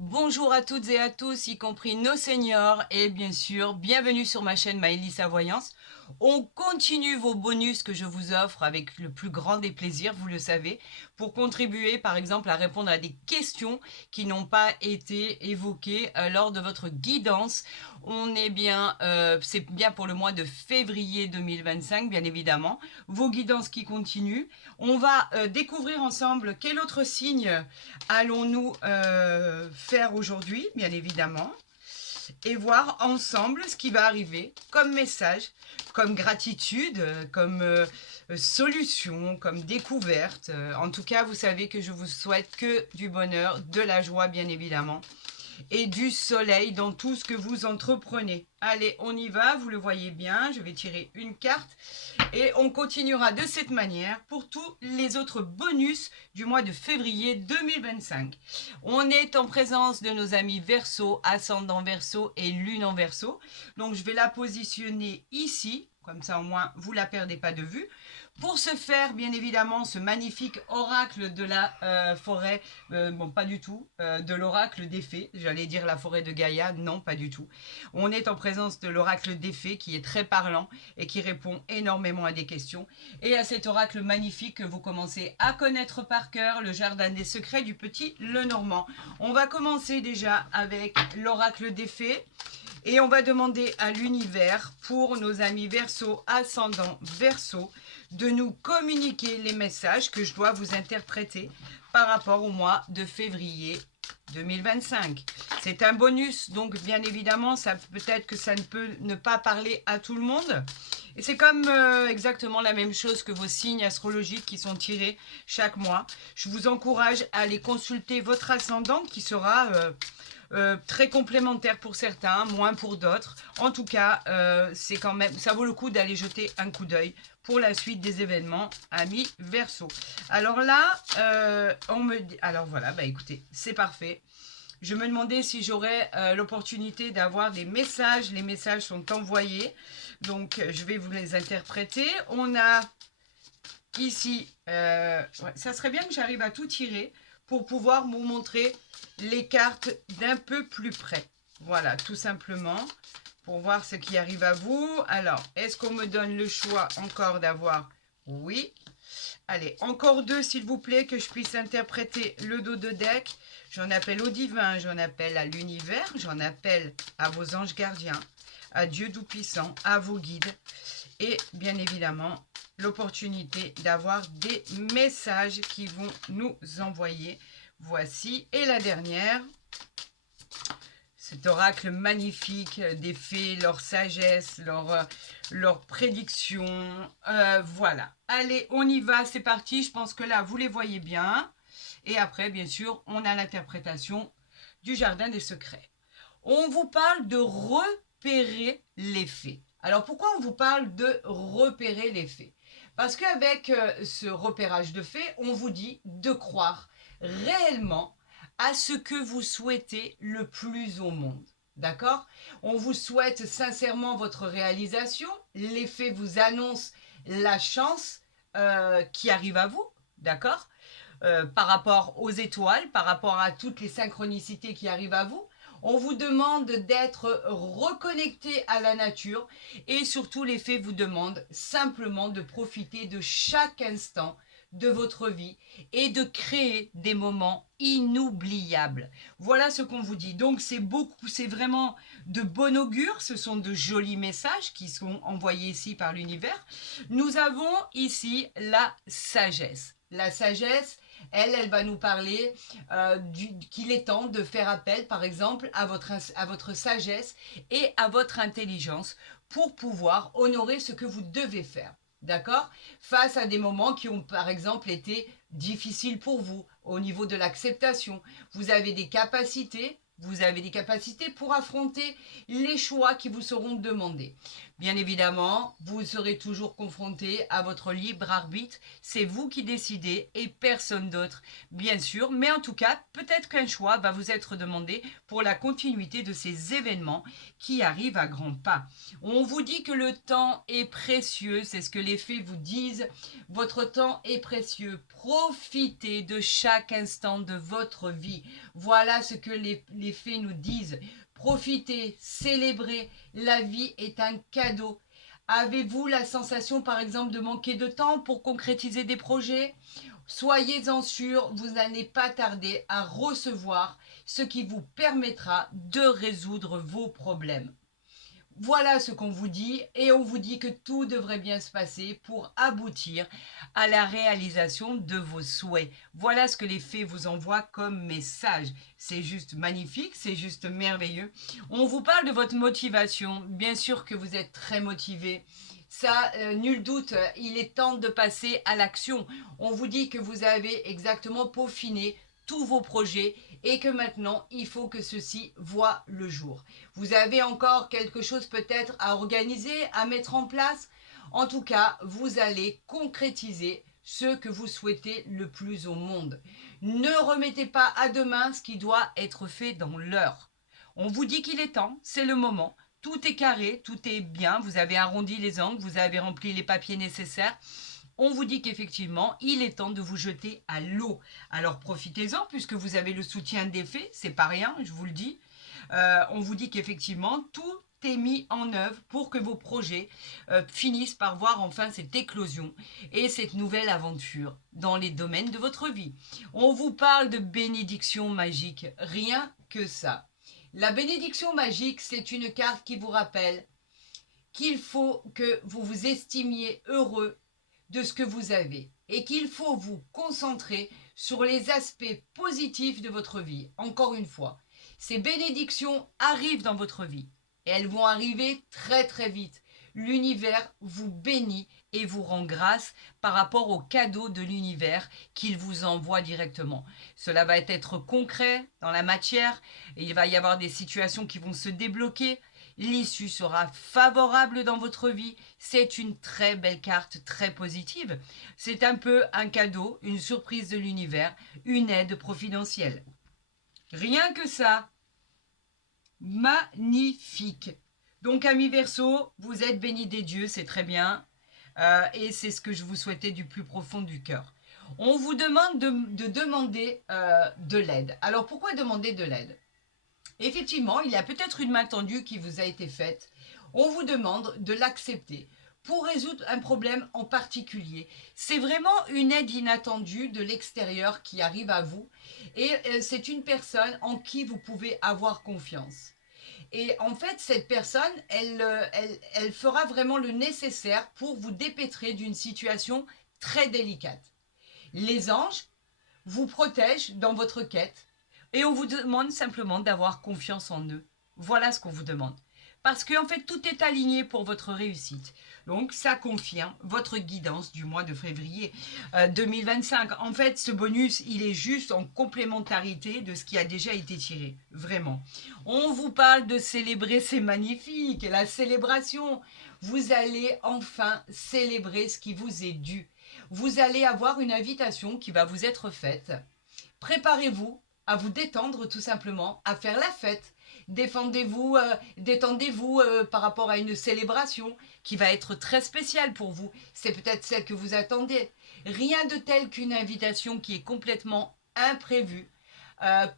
Bonjour à toutes et à tous, y compris nos seniors, et bien sûr, bienvenue sur ma chaîne Maëlys Voyance. On continue vos bonus que je vous offre avec le plus grand des plaisirs, vous le savez, pour contribuer par exemple à répondre à des questions qui n'ont pas été évoquées lors de votre guidance. C'est bien pour le mois de février 2025, bien évidemment. Vos guidances qui continuent. On va découvrir ensemble quel autre signe allons-nous faire aujourd'hui, bien évidemment, et voir ensemble ce qui va arriver comme message, comme gratitude, comme solution, comme découverte. En tout cas, vous savez que je vous souhaite que du bonheur, de la joie, bien évidemment, et du soleil dans tout ce que vous entreprenez. Allez, on y va, vous le voyez bien, je vais tirer une carte et on continuera de cette manière pour tous les autres bonus du mois de février 2025. On est en présence de nos amis Verseau, ascendant Verseau et lune en Verseau. Donc je vais la positionner ici, comme ça au moins vous ne la perdez pas de vue. Pour ce faire, bien évidemment, ce magnifique oracle de la forêt, bon pas du tout, de l'oracle des fées, j'allais dire la forêt de Gaïa, non pas du tout. On est en présence de l'oracle des fées qui est très parlant et qui répond énormément à des questions. Et à cet oracle magnifique que vous commencez à connaître par cœur, le jardin des secrets du petit Lenormand. On va commencer déjà avec l'oracle des fées. Et on va demander à l'univers, pour nos amis Verseau, ascendant Verseau, de nous communiquer les messages que je dois vous interpréter par rapport au mois de février 2025. C'est un bonus, donc bien évidemment, ça peut-être que ça ne peut ne pas parler à tout le monde. Et c'est comme exactement la même chose que vos signes astrologiques qui sont tirés chaque mois. Je vous encourage à aller consulter votre ascendant qui sera très complémentaire pour certains, moins pour d'autres. En tout cas, c'est quand même, ça vaut le coup d'aller jeter un coup d'œil pour la suite des événements, amis Verseau. Alors là, on me dit, alors voilà, bah écoutez, c'est parfait. Je me demandais si j'aurais l'opportunité d'avoir des messages. Les messages sont envoyés, donc je vais vous les interpréter. On a ici, ouais, ça serait bien que j'arrive à tout tirer pour pouvoir vous montrer les cartes d'un peu plus près. Voilà, tout simplement, pour voir ce qui arrive à vous. Alors, est-ce qu'on me donne le choix encore d'avoir? Oui. Allez, encore deux, s'il vous plaît, que je puisse interpréter le dos de deck. J'en appelle au divin, j'en appelle à l'univers, j'en appelle à vos anges gardiens, à Dieu Tout-Puissant, à vos guides. Et bien évidemment, l'opportunité d'avoir des messages qui vont nous envoyer. Voici. Et la dernière, cet oracle magnifique des fées, leur sagesse, leur prédiction. Voilà. Allez, on y va, c'est parti. Je pense que là, vous les voyez bien. Et après, bien sûr, on a l'interprétation du jardin des secrets. On vous parle de repérer les faits. Alors pourquoi on vous parle de repérer les faits? Parce qu'avec ce repérage de faits, on vous dit de croire réellement à ce que vous souhaitez le plus au monde. D'accord? On vous souhaite sincèrement votre réalisation. Les faits vous annoncent la chance qui arrive à vous. D'accord? Par rapport aux étoiles, par rapport à toutes les synchronicités qui arrivent à vous. On vous demande d'être reconnecté à la nature et surtout les faits vous demandent simplement de profiter de chaque instant de votre vie et de créer des moments inoubliables. Voilà ce qu'on vous dit. Donc c'est vraiment de bon augure, ce sont de jolis messages qui sont envoyés ici par l'univers. Nous avons ici la sagesse. La sagesse, elle va nous parler qu'il est temps de faire appel, par exemple, à votre sagesse et à votre intelligence pour pouvoir honorer ce que vous devez faire. D'accord? Face à des moments qui ont, par exemple, été difficiles pour vous au niveau de l'acceptation. Vous avez des capacités pour affronter les choix qui vous seront demandés. Bien évidemment, vous serez toujours confronté à votre libre arbitre. C'est vous qui décidez et personne d'autre, bien sûr. Mais en tout cas, peut-être qu'un choix va vous être demandé pour la continuité de ces événements qui arrivent à grands pas. On vous dit que le temps est précieux, c'est ce que les fées vous disent. Votre temps est précieux. Profitez de chaque instant de votre vie. Voilà ce que les fées nous disent. Profitez, célébrez. La vie est un cadeau. Avez-vous la sensation, par exemple, de manquer de temps pour concrétiser des projets? Soyez-en sûr, vous n'allez pas tarder à recevoir ce qui vous permettra de résoudre vos problèmes. Voilà ce qu'on vous dit et on vous dit que tout devrait bien se passer pour aboutir à la réalisation de vos souhaits. Voilà ce que les fées vous envoient comme message. C'est juste magnifique, c'est juste merveilleux. On vous parle de votre motivation. Bien sûr que vous êtes très motivé. Ça, nul doute, il est temps de passer à l'action. On vous dit que vous avez exactement peaufiné tous vos projets et que maintenant, il faut que ceci voit le jour. Vous avez encore quelque chose peut-être à organiser, à mettre en place. En tout cas, vous allez concrétiser ce que vous souhaitez le plus au monde. Ne remettez pas à demain ce qui doit être fait dans l'heure. On vous dit qu'il est temps, c'est le moment. Tout est carré, tout est bien, vous avez arrondi les angles, vous avez rempli les papiers nécessaires. On vous dit qu'effectivement, il est temps de vous jeter à l'eau. Alors profitez-en puisque vous avez le soutien des fées, c'est pas rien, je vous le dis. On vous dit qu'effectivement, tout est mis en œuvre pour que vos projets finissent par voir enfin cette éclosion et cette nouvelle aventure dans les domaines de votre vie. On vous parle de bénédiction magique, rien que ça. La bénédiction magique, c'est une carte qui vous rappelle qu'il faut que vous vous estimiez heureux de ce que vous avez et qu'il faut vous concentrer sur les aspects positifs de votre vie. Encore une fois, ces bénédictions arrivent dans votre vie et elles vont arriver très très vite. L'univers vous bénit et vous rend grâce par rapport aux cadeaux de l'univers qu'il vous envoie directement. Cela va être concret dans la matière et il va y avoir des situations qui vont se débloquer. L'issue sera favorable dans votre vie. C'est une très belle carte, très positive. C'est un peu un cadeau, une surprise de l'univers, une aide providentielle. Rien que ça. Magnifique. Donc, amis Verseau, vous êtes bénis des dieux, c'est très bien. Et c'est ce que je vous souhaitais du plus profond du cœur. On vous demande de demander de l'aide. Alors, pourquoi demander de l'aide? Effectivement, il y a peut-être une main tendue qui vous a été faite. On vous demande de l'accepter pour résoudre un problème en particulier. C'est vraiment une aide inattendue de l'extérieur qui arrive à vous et c'est une personne en qui vous pouvez avoir confiance. Et en fait, cette personne, elle fera vraiment le nécessaire pour vous dépêtrer d'une situation très délicate. Les anges vous protègent dans votre quête et on vous demande simplement d'avoir confiance en eux. Voilà ce qu'on vous demande. Parce qu'en fait, tout est aligné pour votre réussite. Donc, ça confirme votre guidance du mois de février 2025. En fait, ce bonus, il est juste en complémentarité de ce qui a déjà été tiré. Vraiment. On vous parle de célébrer, c'est magnifique. La célébration. Vous allez enfin célébrer ce qui vous est dû. Vous allez avoir une invitation qui va vous être faite. Préparez-vous à vous détendre tout simplement, à faire la fête. Détendez-vous par rapport à une célébration qui va être très spéciale pour vous. C'est peut-être celle que vous attendez. Rien de tel qu'une invitation qui est complètement imprévue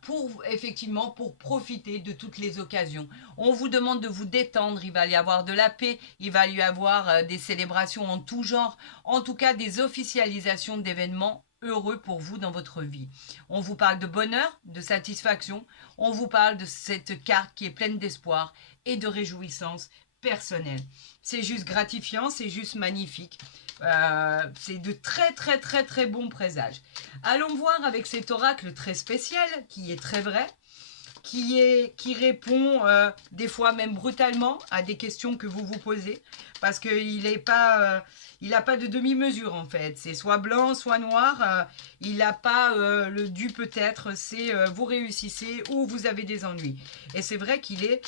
pour profiter de toutes les occasions. On vous demande de vous détendre, il va y avoir de la paix, il va y avoir des célébrations en tout genre, en tout cas des officialisations d'événements heureux pour vous dans votre vie. On vous parle de bonheur, de satisfaction, on vous parle de cette carte qui est pleine d'espoir et de réjouissance personnelle. C'est juste gratifiant, c'est juste magnifique. C'est de très très très très bons présages. Allons voir avec cet oracle très spécial, qui est très vrai. qui répond des fois même brutalement à des questions que vous vous posez, parce qu'il n'a pas, de demi-mesure en fait. C'est soit blanc, soit noir. Il n'a pas le du peut-être. C'est vous réussissez ou vous avez des ennuis. Et c'est vrai qu'il est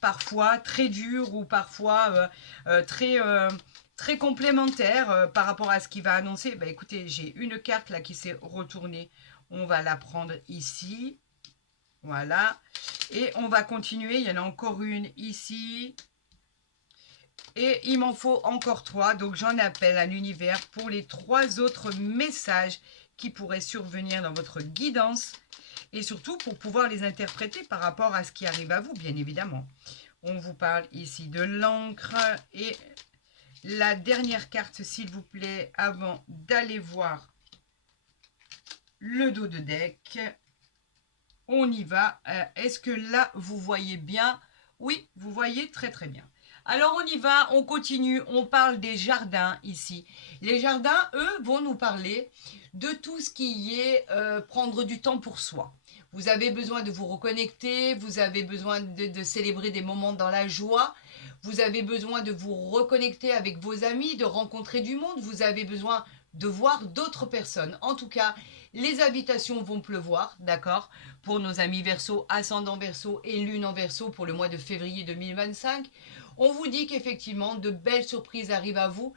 parfois très dur ou parfois très complémentaire par rapport à ce qu'il va annoncer. Bah, écoutez, j'ai une carte là qui s'est retournée. On va la prendre ici. Voilà. Et on va continuer. Il y en a encore une ici. Et il m'en faut encore 3. Donc j'en appelle à l'univers pour les 3 autres messages qui pourraient survenir dans votre guidance. Et surtout pour pouvoir les interpréter par rapport à ce qui arrive à vous, bien évidemment. On vous parle ici de l'encre. Et la dernière carte, s'il vous plaît, avant d'aller voir le dos de deck. On y va. Est-ce que là, vous voyez bien? Oui, vous voyez très très bien. Alors on y va, on continue, on parle des jardins ici. Les jardins, eux, vont nous parler de tout ce qui est prendre du temps pour soi. Vous avez besoin de vous reconnecter, vous avez besoin de célébrer des moments dans la joie, vous avez besoin de vous reconnecter avec vos amis, de rencontrer du monde, vous avez besoin de voir d'autres personnes. En tout cas, les habitations vont pleuvoir, d'accord, pour nos amis Verseau, ascendant Verseau et lune en Verseau pour le mois de février 2025. On vous dit qu'effectivement, de belles surprises arrivent à vous.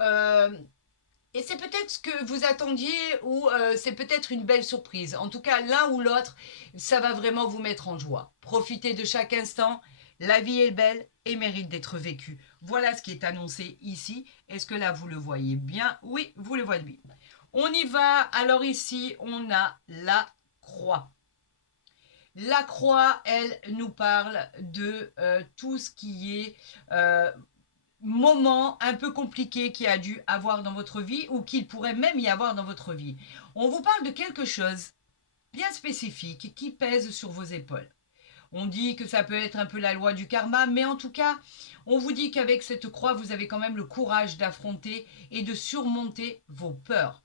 Et c'est peut-être ce que vous attendiez ou c'est peut-être une belle surprise. En tout cas, l'un ou l'autre, ça va vraiment vous mettre en joie. Profitez de chaque instant. La vie est belle et mérite d'être vécue. Voilà ce qui est annoncé ici. Est-ce que là, vous le voyez bien? Oui, vous le voyez bien. On y va. Alors ici, on a la croix. La croix, elle nous parle de tout ce qui est moment un peu compliqué qu'il y a dû avoir dans votre vie ou qu'il pourrait même y avoir dans votre vie. On vous parle de quelque chose bien spécifique qui pèse sur vos épaules. On dit que ça peut être un peu la loi du karma, mais en tout cas, on vous dit qu'avec cette croix, vous avez quand même le courage d'affronter et de surmonter vos peurs.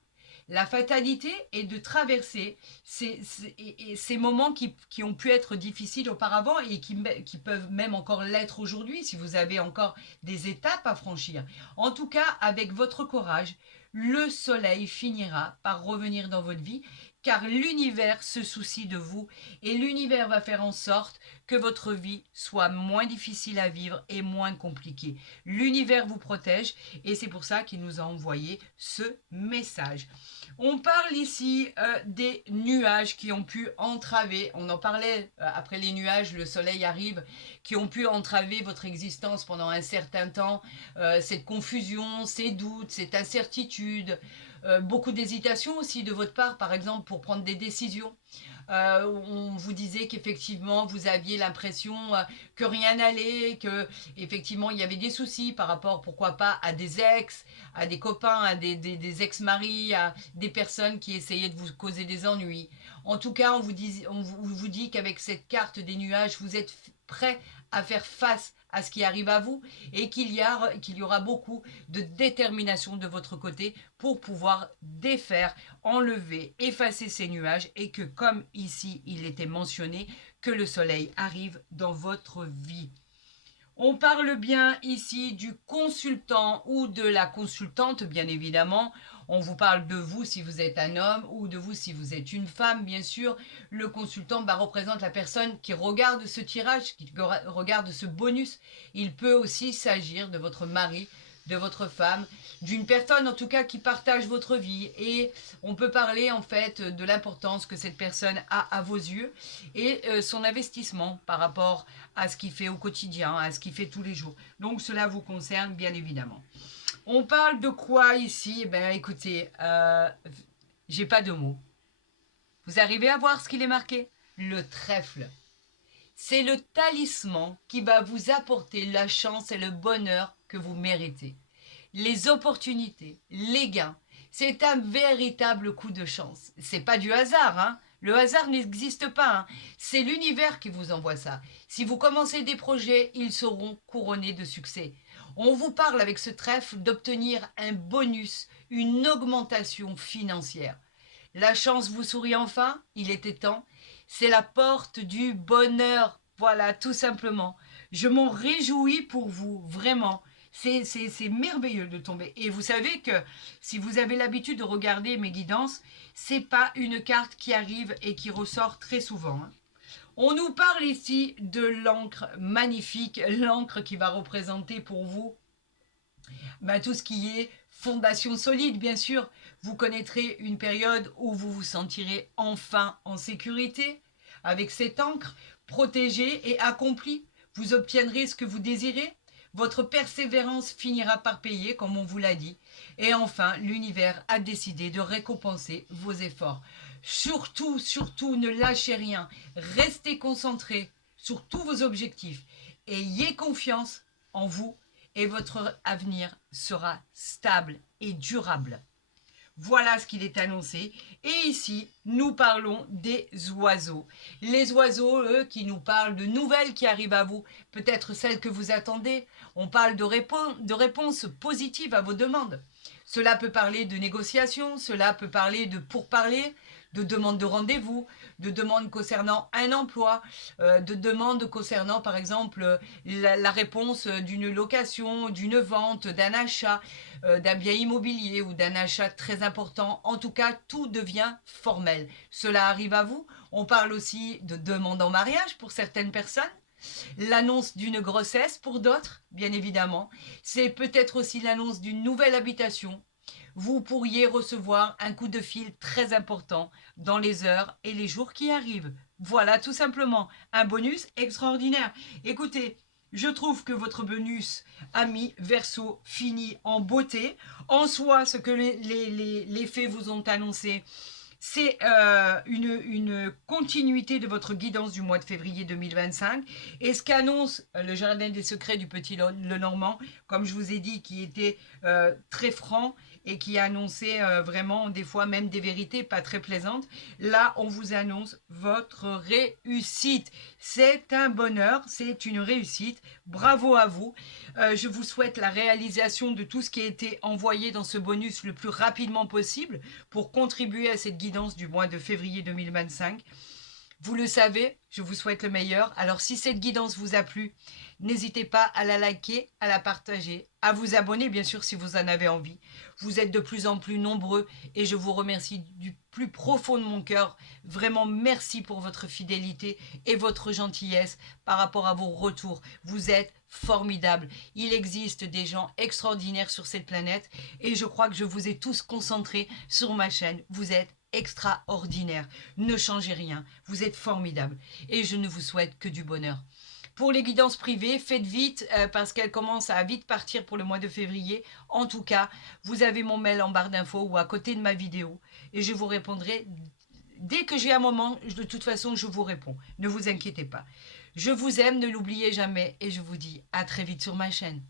La fatalité est de traverser ces moments qui ont pu être difficiles auparavant et qui peuvent même encore l'être aujourd'hui si vous avez encore des étapes à franchir. En tout cas, avec votre courage, le soleil finira par revenir dans votre vie car l'univers se soucie de vous et l'univers va faire en sorte que votre vie soit moins difficile à vivre et moins compliquée. L'univers vous protège et c'est pour ça qu'il nous a envoyé ce message. On parle ici des nuages qui ont pu entraver, on en parlait après les nuages, le soleil arrive, qui ont pu entraver votre existence pendant un certain temps, cette confusion, ces doutes, cette incertitude, beaucoup d'hésitation aussi de votre part, par exemple, pour prendre des décisions. On vous disait qu'effectivement vous aviez l'impression que rien n'allait, que effectivement il y avait des soucis par rapport pourquoi pas à des ex, à des copains, à des ex-maris, à des personnes qui essayaient de vous causer des ennuis. En tout cas, on vous dit qu'avec cette carte des nuages, vous êtes prêt à faire face à ce qui arrive à vous et qu'il y aura beaucoup de détermination de votre côté pour pouvoir défaire, enlever, effacer ces nuages et que comme ici il était mentionné, que le soleil arrive dans votre vie. On parle bien ici du consultant ou de la consultante, bien évidemment. On vous parle de vous si vous êtes un homme ou de vous si vous êtes une femme, bien sûr. Le consultant représente la personne qui regarde ce tirage, qui regarde ce bonus. Il peut aussi s'agir de votre mari, de votre femme, d'une personne en tout cas qui partage votre vie. Et on peut parler en fait de l'importance que cette personne a à vos yeux et son investissement par rapport à ce qu'il fait au quotidien, à ce qu'il fait tous les jours. Donc cela vous concerne bien évidemment. On parle de quoi ici? Écoutez, j'ai pas de mots. Vous arrivez à voir ce qu'il est marqué? Le trèfle. C'est le talisman qui va vous apporter la chance et le bonheur que vous méritez. Les opportunités, les gains, c'est un véritable coup de chance. C'est pas du hasard, hein. Le hasard n'existe pas, hein. C'est l'univers qui vous envoie ça. Si vous commencez des projets, ils seront couronnés de succès. On vous parle avec ce trèfle d'obtenir un bonus, une augmentation financière. La chance vous sourit enfin, il était temps. C'est la porte du bonheur. Voilà, tout simplement. Je m'en réjouis pour vous, vraiment. C'est merveilleux de tomber. Et vous savez que si vous avez l'habitude de regarder mes guidances, c'est pas une carte qui arrive et qui ressort très souvent, hein. On nous parle ici de l'encre magnifique, l'encre qui va représenter pour vous tout ce qui est fondation solide, bien sûr. Vous connaîtrez une période où vous vous sentirez enfin en sécurité. Avec cette encre, protégée et accomplie, vous obtiendrez ce que vous désirez. Votre persévérance finira par payer, comme on vous l'a dit. Et enfin, l'univers a décidé de récompenser vos efforts. Surtout, surtout, ne lâchez rien. Restez concentrés sur tous vos objectifs. Ayez confiance en vous et votre avenir sera stable et durable. Voilà ce qu'il est annoncé. Et ici, nous parlons des oiseaux. Les oiseaux, eux, qui nous parlent de nouvelles qui arrivent à vous, peut-être celles que vous attendez. On parle de réponses positives à vos demandes. Cela peut parler de négociations, cela peut parler de pourparlers, de demandes de rendez-vous, de demandes concernant un emploi, de demandes concernant par exemple la réponse d'une location, d'une vente, d'un achat, d'un bien immobilier ou d'un achat très important. En tout cas, tout devient formel. Cela arrive à vous. On parle aussi de demande en mariage pour certaines personnes. L'annonce d'une grossesse pour d'autres, bien évidemment. C'est peut-être aussi l'annonce d'une nouvelle habitation. Vous pourriez recevoir un coup de fil très important dans les heures et les jours qui arrivent. Voilà, tout simplement, un bonus extraordinaire. Écoutez, je trouve que votre bonus ami Verseau finit en beauté. En soi, ce que les faits vous ont annoncé, c'est une continuité de votre guidance du mois de février 2025. Et ce qu'annonce le Jardin des Secrets du Petit Lenormand, comme je vous ai dit, qui était très franc et qui annonçait vraiment des fois même des vérités pas très plaisantes, là on vous annonce votre réussite. C'est un bonheur, c'est une réussite. Bravo à vous. Je vous souhaite la réalisation de tout ce qui a été envoyé dans ce bonus le plus rapidement possible pour contribuer à cette guidance du mois de février 2025. Vous le savez, je vous souhaite le meilleur. Alors si cette guidance vous a plu, n'hésitez pas à la liker, à la partager, à vous abonner bien sûr si vous en avez envie. Vous êtes de plus en plus nombreux et je vous remercie du plus profond de mon cœur. Vraiment merci pour votre fidélité et votre gentillesse par rapport à vos retours. Vous êtes formidables. Il existe des gens extraordinaires sur cette planète et je crois que je vous ai tous concentrés sur ma chaîne. Vous êtes extraordinaire. Ne changez rien. Vous êtes formidable. Et je ne vous souhaite que du bonheur. Pour les guidances privées, faites vite parce qu'elles commencent à vite partir pour le mois de février. En tout cas, vous avez mon mail en barre d'infos ou à côté de ma vidéo. Et je vous répondrai dès que j'ai un moment. De toute façon, je vous réponds. Ne vous inquiétez pas. Je vous aime, ne l'oubliez jamais. Et je vous dis à très vite sur ma chaîne.